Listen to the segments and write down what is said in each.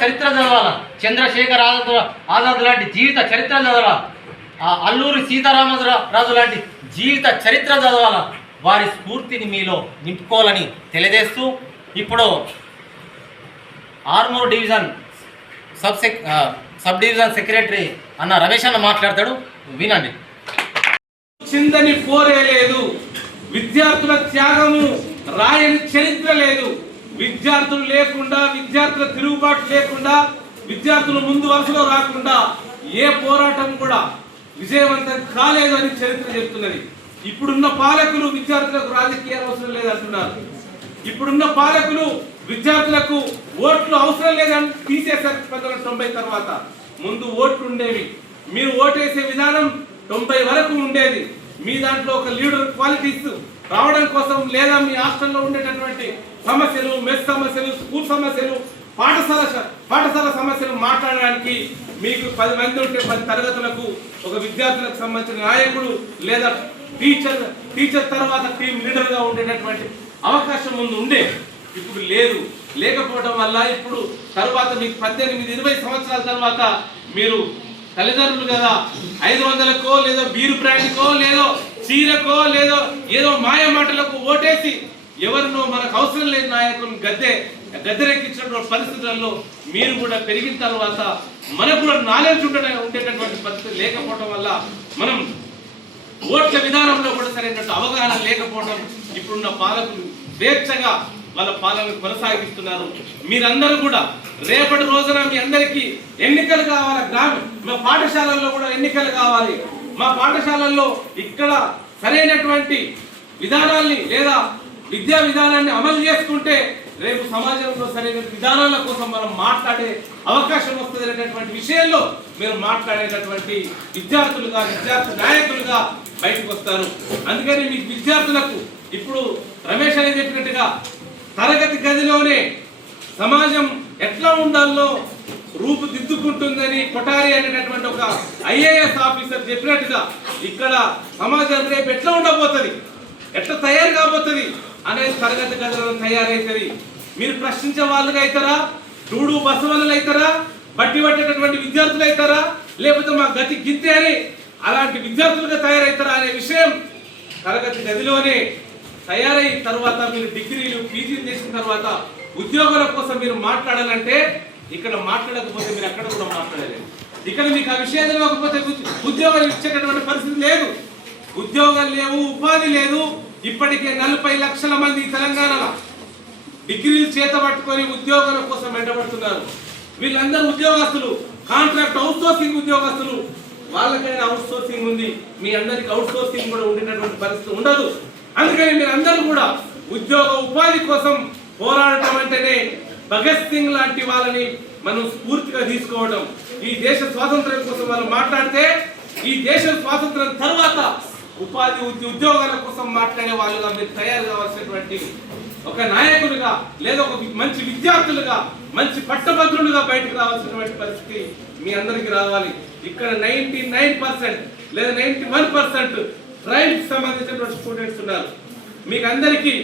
చరిత్ర చదవాలా, చంద్రశేఖర్ ఆజాద్ లాంటి జీవిత చరిత్ర చదవాలా, అల్లూరి సీతారామరాజు లాంటి జీవిత చరిత్ర చదవాలా. వారి స్ఫూర్తిని మీలో నింపుకోవాలని తెలియజేస్తూ ఇప్పుడు Armoor division sub division secretary అన్న రమేష్ అన్న మాట్లాడతాడు, వినండి. చిందని పోరే లేదు, విద్యార్థుల త్యాగము రాయని చరిత్ర లేదు. విద్యార్థులు లేకుండా, విద్యార్థుల తిరుగుబాటు లేకుండా, విద్యార్థులు ముందు వరుసలో రాకుండా ఏ పోరాటం కూడా విజయవంతం కాలేదు అని చరిత్ర చెప్తున్నది. ఇప్పుడున్న పాలకులు విద్యార్థులకు రాజకీయాలు అవసరం లేదంటున్నారు. ఇప్పుడున్న పాలకులు విద్యార్థులకు ఓట్లు అవసరం లేదని తీసేశారు. 1990 తర్వాత ముందు ఓట్లు ఉండేవి. మీరు ఓటేసే విధానం 90 వరకు ఉండేది. మీ దాంట్లో ఒక లీడర్ క్వాలిటీస్ రావడం కోసం, లేదా మీ హాస్టల్లో ఉండేటటువంటి సమస్యలు, మెస్ సమస్యలు, స్కూల్ సమస్యలు, పాఠశాల సమస్యలు మాట్లాడడానికి మీకు 10 మంది ఉంటే 10 తరగతులకు ఒక విద్యార్థులకు సంబంధించిన నాయకుడు లేదా టీచర్ తర్వాత టీం లీడర్గా ఉండేటటువంటి అవకాశం ముందు ఉండే. ఇప్పుడు లేదు. లేకపోవడం వల్ల ఇప్పుడు తర్వాత మీకు 18-20 సంవత్సరాల తర్వాత మీరు తల్లిదండ్రులు కదా 500కో లేదో బీరు బ్రాండ్కో లేదో చీరకో లేదో ఏదో మాయ మాటలకు ఓటేసి ఎవరినో మనకు అవసరం లేని నాయకులను గద్దెరెక్కించినటువంటి పరిస్థితులలో మీరు కూడా పెరిగిన తర్వాత మనకు కూడా నాలెడ్జ్ ఉండేటటువంటి పరిస్థితి లేకపోవడం వల్ల మనం ఓట్ల విధానంలో కూడా సరైనటువంటి అవగాహన లేకపోవడం, ఇప్పుడున్న పాలకులు స్వేచ్ఛగా వాళ్ళ పాలనను కొనసాగిస్తున్నారు. మీరందరూ కూడా రేపటి రోజున మీ అందరికీ ఎన్నికలు కావాలి. మా పాఠశాలల్లో కూడా ఎన్నికలు కావాలి. మా పాఠశాలల్లో ఇక్కడ సరైనటువంటి విధానాల్ని లేదా విద్యా విధానాన్ని అమలు చేసుకుంటే రేపు సమాజంలో సరైన విధానాల కోసం మనం మాట్లాడే అవకాశం వస్తుంది అనేటటువంటి విషయంలో మీరు మాట్లాడేటటువంటి విద్యార్థులుగా, విద్యార్థి నాయకులుగా బయటకు వస్తారు. అందుకని మీకు విద్యార్థులకు ఇప్పుడు రమేష్ అని చెప్పినట్టుగా తరగతి గదిలోనే సమాజం ఎట్లా ఉండాలో రూపుదిద్దుకుంటుందని కొఠారి అనేటటువంటి ఒక ఐఏఎస్ ఆఫీసర్ చెప్పినట్టుగా ఇక్కడ సమాజం రేపు ఎట్లా ఉండబోతుంది, ఎట్లా తయారు కాబోతుంది అనేది తరగతి గదిలో తయారవుతుంది. మీరు ప్రశ్నించే వాళ్ళుగా అవుతారా, డూడు బసవన్నలు అవుతారా, బట్టి పట్టేటటువంటి విద్యార్థులు అవుతారా, లేకపోతే మా గతి గిత్తే అని అలాంటి విద్యార్థులుగా తయారవుతారా అనే విషయం తరగతి గదిలోనే తయారైన తర్వాత మీరు డిగ్రీలు పీజీలు చేసిన తర్వాత ఉద్యోగాల కోసం మీరు మాట్లాడాలంటే ఇక్కడ మాట్లాడకపోతే మీరు ఎక్కడ కూడా మాట్లాడలేదు. ఇక్కడ మీకు ఆ విషయం తెలియకపోతే ఉద్యోగాలు ఇచ్చేటటువంటి పరిస్థితి లేదు. ఉద్యోగాలు లేవు, ఉపాధి లేదు. ఇప్పటికే 40 లక్షల మంది తెలంగాణలో డిగ్రీలు చేత పట్టుకొని ఉద్యోగాల కోసం వెంటబడుతున్నారు. వీళ్ళందరూ ఉద్యోగస్తులు, కాంట్రాక్ట్ అవుట్ సోర్సింగ్ ఉద్యోగస్తులు. వాళ్ళకైనా అవుట్ సోర్సింగ్ ఉంది, మీ అందరికి అవుట్ సోర్సింగ్ కూడా ఉండేటటువంటి పరిస్థితి ఉండదు. అందుకని మీరు అందరూ కూడా ఉద్యోగ ఉపాధి కోసం పోరాడటం అంటేనే భగత్ సింగ్ లాంటి వాళ్ళని మనం స్ఫూర్తిగా తీసుకోవడం. ఈ దేశ స్వాతంత్ర్యం కోసం మనం మాట్లాడితే ఈ దేశ స్వాతంత్ర్యం తర్వాత ఉపాధి ఉద్యోగాల కోసం మాట్లాడే వాళ్ళుగా మీరు తయారు కావాల్సినటువంటి ఒక నాయకులుగా లేదా ఒక మంచి విద్యార్థులుగా, మంచి పట్టభద్రులుగా బయటకు రావాల్సినటువంటి పరిస్థితి మీ అందరికీ రావాలి. ఇక్కడ 99% లేదా 91% ట్రైబ్స్ సంబంధించినటువంటి స్టూడెంట్స్ ఉన్నారు. మీకు అందరికీ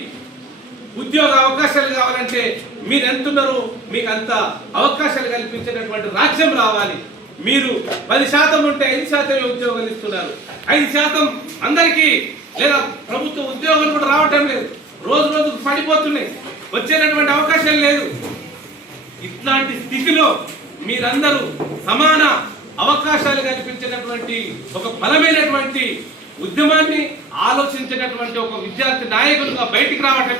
ఉద్యోగ అవకాశాలు కావాలంటే మీరు ఎంతున్నారో మీకు అంత అవకాశాలు కల్పించేటటువంటి రాజ్యం రావాలి. మీరు 10% ఉంటే 5% ఉద్యోగాలు ఇస్తున్నారు. 5% అందరికీ లేదా ప్రభుత్వ ఉద్యోగాలు కూడా రావటం లేదు. రోజు రోజుకు పడిపోతున్నాయి, వచ్చేటటువంటి అవకాశం లేదు. ఇట్లాంటి స్థితిలో మీరందరూ సమాన అవకాశాలు కల్పించేటటువంటి ఒక బలమైనటువంటి ఉద్యమాన్ని ఆలోచించేటటువంటి ఒక విద్యార్థి నాయకులుగా బయటికి రావటం